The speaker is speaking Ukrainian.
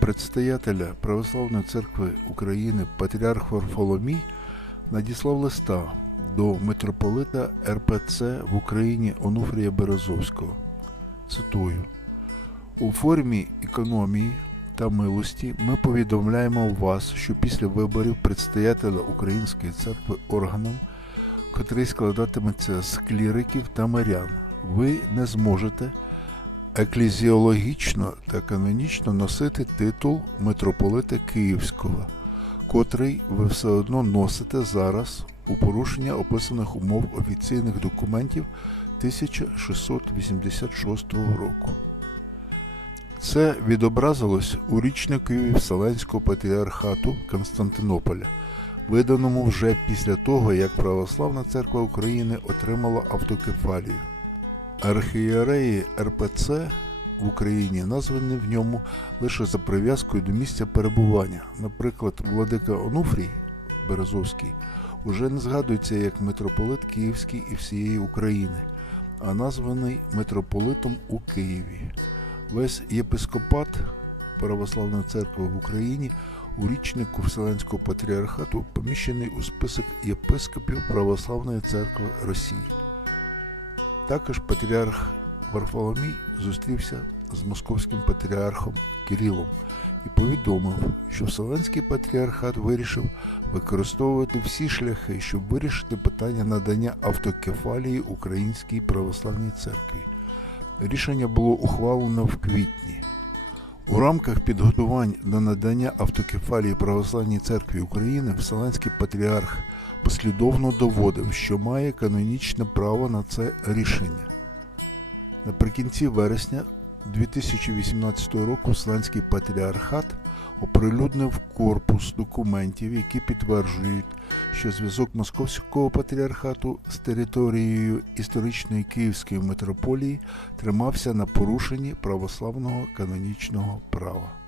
предстоятеля Православної церкви України патріарх Варфоломій надіслав листа до митрополита РПЦ в Україні Онуфрія Березовського. Цитую: у формі економії та милості ми повідомляємо вас, що після виборів предстоятеля Української церкви органом, котрий складатиметься з кліриків та мирян, ви не зможете еклезіологічно та канонічно носити титул митрополита Київського, котрий ви все одно носите зараз у порушення описаних умов офіційних документів 1686 року. Це відобразилось у річникові Вселенського патріархату Константинополя, виданому вже після того, як Православна церква України отримала автокефалію. Архієреї РПЦ в Україні названі в ньому лише за прив'язкою до місця перебування. Наприклад, владика Онуфрій Березовський уже не згадується як митрополит Київський і всієї України, а названий митрополитом у Києві. Весь єпископат Православної церкви в Україні у річнику Вселенського патріархату поміщений у список єпископів Православної церкви Росії. Також патріарх Варфоломій зустрівся з московським патріархом Кирилом і повідомив, що Вселенський патріархат вирішив використовувати всі шляхи, щоб вирішити питання надання автокефалії Українській православній церкві. Рішення було ухвалено в квітні. У рамках підготувань до надання автокефалії Православній церкві України Вселенський патріарх послідовно доводив, що має канонічне право на це рішення. Наприкінці вересня 2018 року Вселенський патріархат оприлюднив корпус документів, які підтверджують, що зв'язок Московського патріархату з територією історичної Київської митрополії тримався на порушенні православного канонічного права.